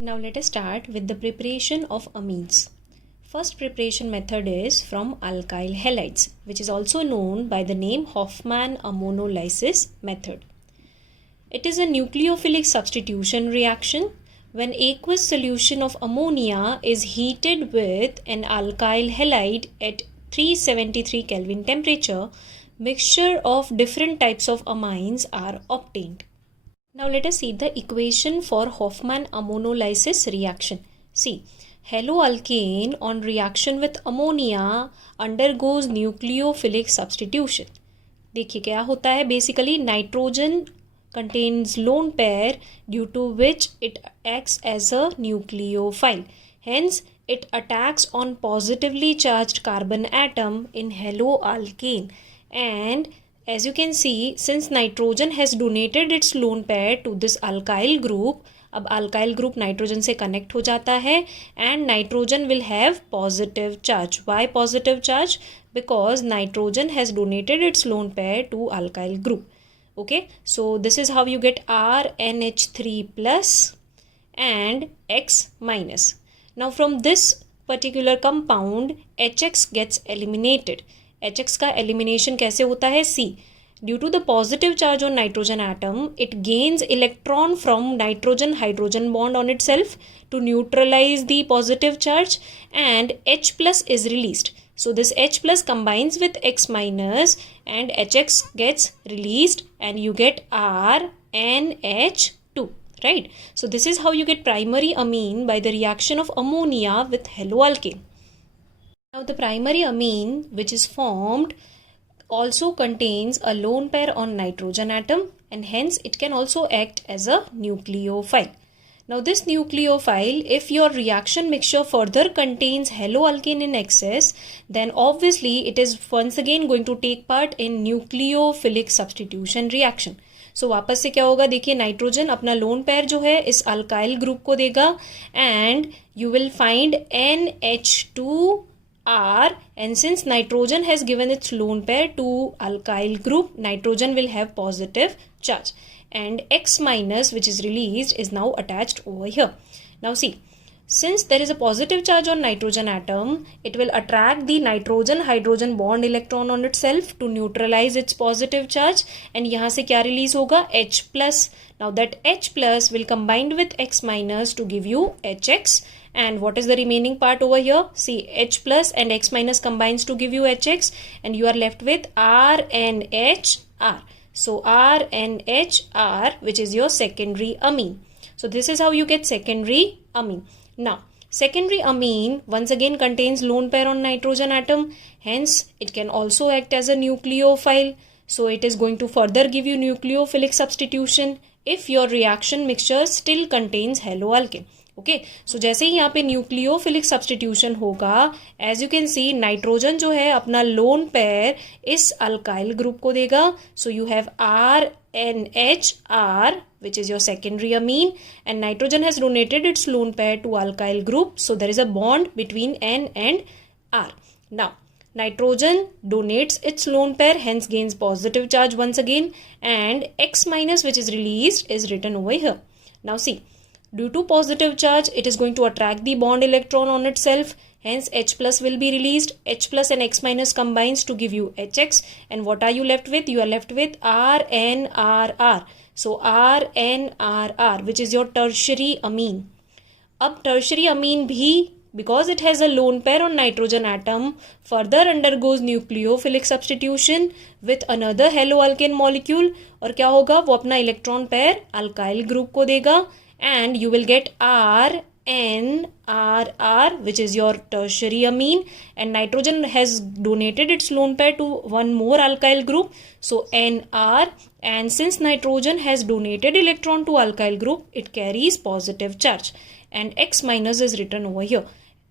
Now let us start with the preparation of amines. First preparation method is from alkyl halides, which is also known by the name Hofmann ammonolysis method. It is a nucleophilic substitution reaction when aqueous solution of ammonia is heated with an alkyl halide at 373 Kelvin temperature. Mixture of different types of amines are obtained. Now let us see the equation for Hofmann ammonolysis reaction. See, haloalkane on reaction with ammonia undergoes nucleophilic substitution. देखिए क्या होता है, basically nitrogen contains lone pair due to which it acts as a nucleophile. Hence, it attacks on positively charged carbon atom in haloalkane, and as you can see, since nitrogen has donated its lone pair to this alkyl group, अब alkyl group nitrogen से connect हो जाता है and nitrogen will have positive charge. Why positive charge? Because nitrogen has donated its lone pair to alkyl group. Okay, so this is how you get RNH3 plus and X minus. Now from this particular compound HX gets eliminated. HX का elimination कैसे होता है? See, due to the positive charge on nitrogen atom, it gains electron from nitrogen hydrogen bond on itself to neutralize the positive charge, and H plus is released. So this H plus combines with X minus and HX gets released and you get RNH2. Right? So this is how you get primary amine by the reaction of ammonia with haloalkane. Now the primary amine which is formed also contains a lone pair on nitrogen atom, and hence it can also act as a nucleophile. Now this nucleophile, if your reaction mixture further contains haloalkane in excess, then obviously it is once again going to take part in nucleophilic substitution reaction. So वापस से क्या होगा, देखिए nitrogen अपना lone pair जो है इस alkyl group को देगा and you will find NH2R, and since nitrogen has given its lone pair to alkyl group, nitrogen will have positive charge, and X minus which is released is now attached over here. Now see, since there is a positive charge on nitrogen atom, it will attract the nitrogen hydrogen bond electron on itself to neutralize its positive charge, and यहाँ से क्या release होगा, H plus. Now that H plus will combine with X minus to give you HX, and what is the remaining part over here? See, H plus and X minus combines to give you HX, and you are left with RNHR. So RNHR, which is your secondary amine. So this is how you get secondary amine. Now, secondary amine once again contains lone pair on nitrogen atom, hence it can also act as a nucleophile. So it is going to further give you nucleophilic substitution if your reaction mixture still contains haloalkane. Okay, so जैसे ही यहाँ पे nucleophilic substitution होगा, as you can see nitrogen जो है अपना lone pair इस alkyl group को देगा. So you have RNHR which is your secondary amine, and nitrogen has donated its lone pair to alkyl group, so there is a bond between N and R. Now nitrogen donates its lone pair, hence gains positive charge once again, and X minus which is released is written over here. Now see, due to positive charge, it is going to attract the bond electron on itself. Hence, H plus will be released. H plus and X minus combines to give you HX. And what are you left with? You are left with RNRR. So, RNRR, which is your tertiary amine. अब tertiary amine भी, because it has a lone pair on nitrogen atom, further undergoes nucleophilic substitution with another haloalkane molecule. और क्या होगा? वो अपना electron pair alkyl group को देगा. And you will get RNRR, which is your tertiary amine, and nitrogen has donated its lone pair to one more alkyl group, so NR, and since nitrogen has donated electron to alkyl group, it carries positive charge, and X minus is written over here.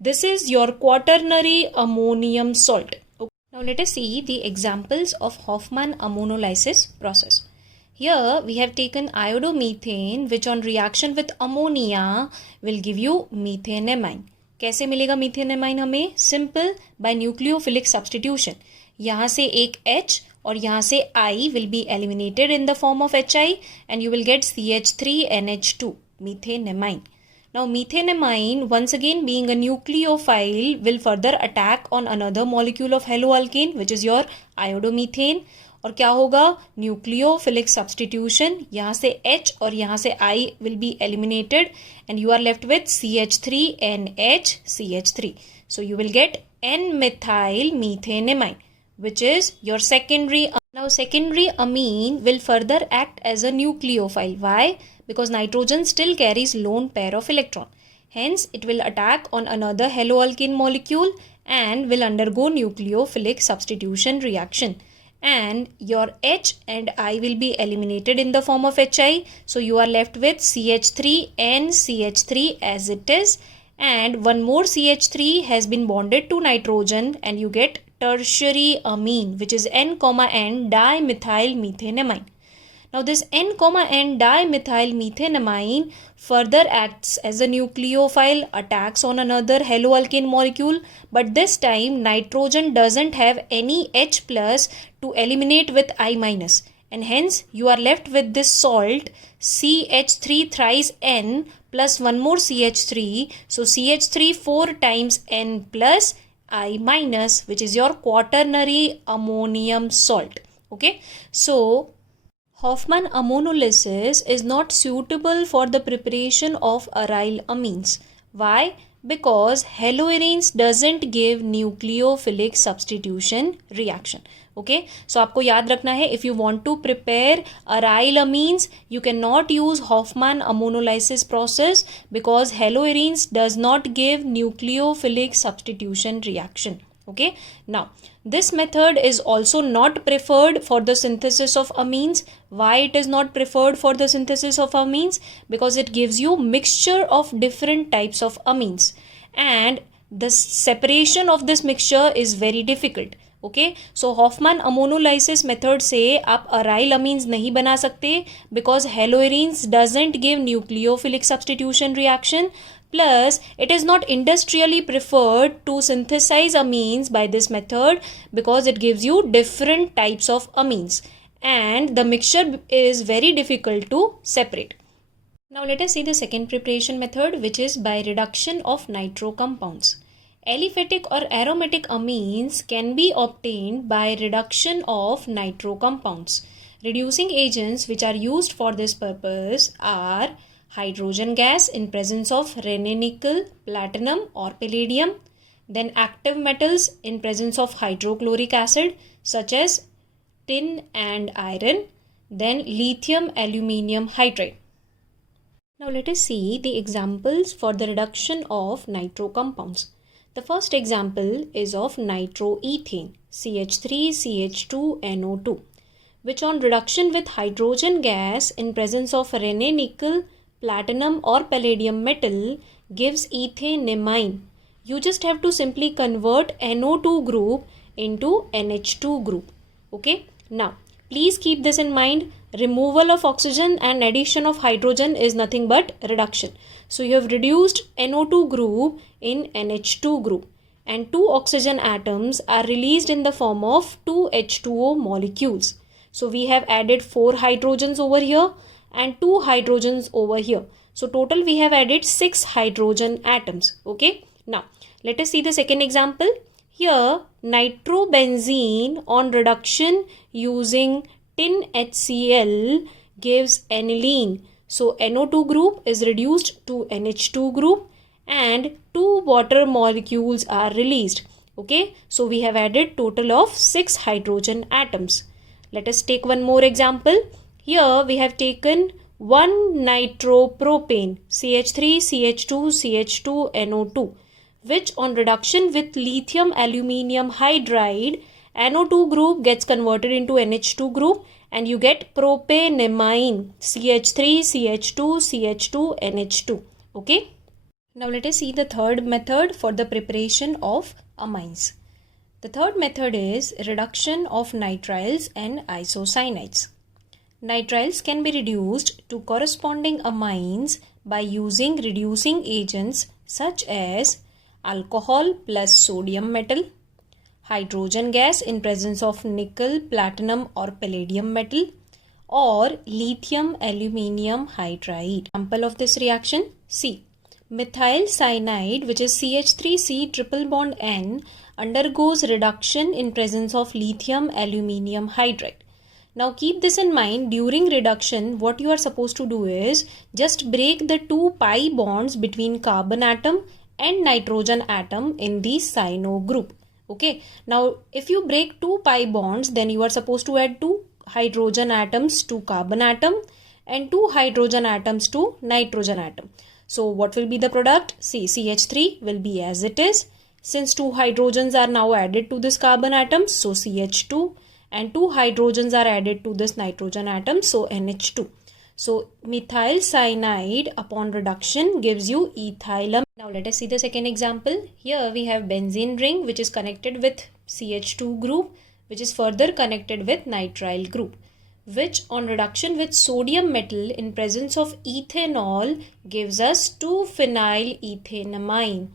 This is your quaternary ammonium salt. Okay. Now let us see the examples of Hofmann ammonolysis process. Here we have taken iodomethane, which on reaction with ammonia will give you methanamine. कैसे मिलेगा methanamine हमें? Simple, by nucleophilic substitution. यहाँ से एक H और यहाँ से I will be eliminated in the form of HI, and you will get CH3NH2 methanamine. Now methanamine, once again being a nucleophile, will further attack on another molecule of haloalkane, which is your iodomethane. और क्या होगा, nucleophilic substitution, यहाँ से H और यहाँ से I will be eliminated and you are left with CH3NH So you will get N-methyl methanamine, which is your secondary. Now secondary amine will further act as a nucleophile. Why? Because nitrogen still carries lone pair of electron. Hence it will attack on another haloalkane molecule and will undergo nucleophilic substitution reaction. And your H and I will be eliminated in the form of HI. So you are left with CH3NCH3 as it is. And one more CH3 has been bonded to nitrogen and you get tertiary amine, which is N, N dimethyl methanamine. Now this N, N dimethyl methanamine further acts as a nucleophile, attacks on another haloalkane molecule, but this time nitrogen doesn't have any H plus to eliminate with I minus, and hence you are left with this salt CH3 thrice N plus one more CH3, so CH3 4 times N plus I minus, which is your quaternary ammonium salt. Okay, so Hofmann ammonolysis is not suitable for the preparation of aryl amines. Why? Because haloarenes doesn't give nucleophilic substitution reaction. Okay, so आपको याद रखना है, if you want to prepare aryl amines, you cannot use Hofmann ammonolysis process because haloarenes does not give nucleophilic substitution reaction. Okay, now this method is also not preferred for the synthesis of amines. Why it is not preferred for the synthesis of amines? Because it gives you mixture of different types of amines and the separation of this mixture is very difficult. Okay, so Hofmann ammonolysis method से आप aryl amines नहीं बना सकते because haloarenes doesn't give nucleophilic substitution reaction. Plus, it is not industrially preferred to synthesize amines by this method because it gives you different types of amines and the mixture is very difficult to separate. Now let us see the second preparation method, which is by reduction of nitro compounds. Aliphatic or aromatic amines can be obtained by reduction of nitro compounds. Reducing agents which are used for this purpose are hydrogen gas in presence of nickel, platinum or palladium, then active metals in presence of hydrochloric acid such as tin and iron, then lithium aluminium hydride. Now let us see the examples for the reduction of nitro compounds. The first example is of nitroethane CH3CH2NO2, which on reduction with hydrogen gas in presence of nickel, platinum or palladium metal gives ethanamine. You just have to simply convert NO2 group into NH2 group. Okay, now please keep this in mind. Removal of oxygen and addition of hydrogen is nothing but reduction. So you have reduced NO2 group in NH2 group and two oxygen atoms are released in the form of two H2O molecules. So we have added 4 hydrogens over here and 2 hydrogens over here. So total we have added 6 hydrogen atoms. Okay, now let us see the second example. Here nitrobenzene on reduction using tin HCl gives aniline. So NO2 group is reduced to NH2 group and 2 water molecules are released. Okay, so we have added total of 6 hydrogen atoms. Let us take one more example. Here we have taken 1 nitropropane CH3CH2CH2NO2, which on reduction with lithium aluminium hydride, NO2 group gets converted into NH2 group and you get propanamine CH3CH2CH2NH2. Okay, now let us see the third method for the preparation of amines. The third method is reduction of nitriles and isocyanides. Nitriles can be reduced to corresponding amines by using reducing agents such as alcohol plus sodium metal, hydrogen gas in presence of nickel, platinum or palladium metal, or lithium aluminium hydride. Example of this reaction, C. Methyl cyanide, which is CH3C triple bond N, undergoes reduction in presence of lithium aluminium hydride. Now keep this in mind, during reduction what you are supposed to do is just break the two pi bonds between carbon atom and nitrogen atom in the cyano group. Okay, now if you break two pi bonds, then you are supposed to add two hydrogen atoms to carbon atom and two hydrogen atoms to nitrogen atom. So what will be the product? See, CH3 will be as it is. Since two hydrogens are now added to this carbon atom, so CH2, and two hydrogens are added to this nitrogen atom, so NH2. So methyl cyanide upon reduction gives you ethylamine. Now let us see the second example. Here we have benzene ring which is connected with CH2 group, which is further connected with nitrile group, which on reduction with sodium metal in presence of ethanol gives us 2-phenylethanamine.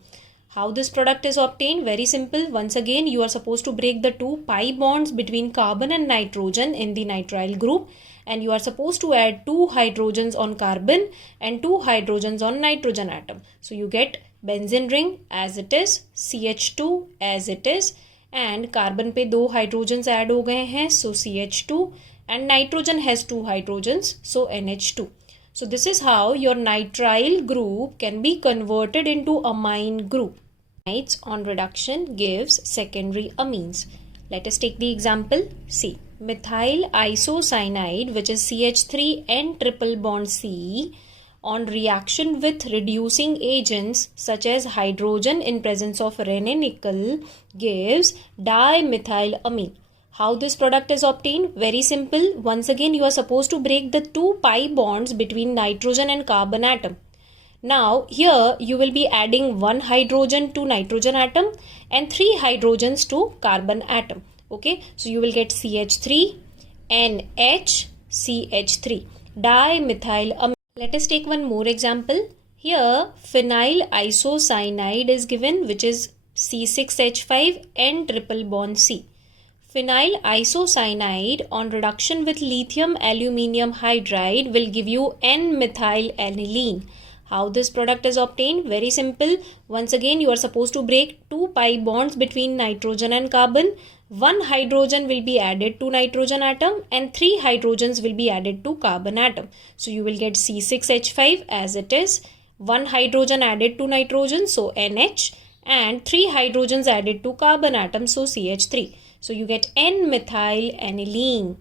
How this product is obtained? Very simple. Once again, you are supposed to break the two pi bonds between carbon and nitrogen in the nitrile group, and you are supposed to add two hydrogens on carbon and two hydrogens on nitrogen atom. So you get benzene ring as it is, CH2 as it is, and carbon पे दो hydrogens add हो गए हैं, so CH2, and nitrogen has two hydrogens, so NH2. So this is how your nitrile group can be converted into amine group. On reduction gives secondary amines. Let us take the example. See, methyl isocyanide, which is CH3 and triple bond C, on reaction with reducing agents such as hydrogen in presence of Re-nickel gives dimethylamine. How this product is obtained? Very simple. Once again, you are supposed to break the two pi bonds between nitrogen and carbon atom. Now here you will be adding one hydrogen to nitrogen atom and three hydrogens to carbon atom. Okay, so you will get CH3, NH, CH3, dimethylamine. Let us take one more example. Here phenyl isocyanide is given, which is C6H5 and triple bond C. Phenyl isocyanide on reduction with lithium aluminium hydride will give you N-methylaniline. How this product is obtained? Very simple. Once again, you are supposed to break two pi bonds between nitrogen and carbon. One hydrogen will be added to nitrogen atom and three hydrogens will be added to carbon atom. So you will get C6H5 as it is. One hydrogen added to nitrogen, so NH, and three hydrogens added to carbon atom, so CH3. So you get N-methylaniline.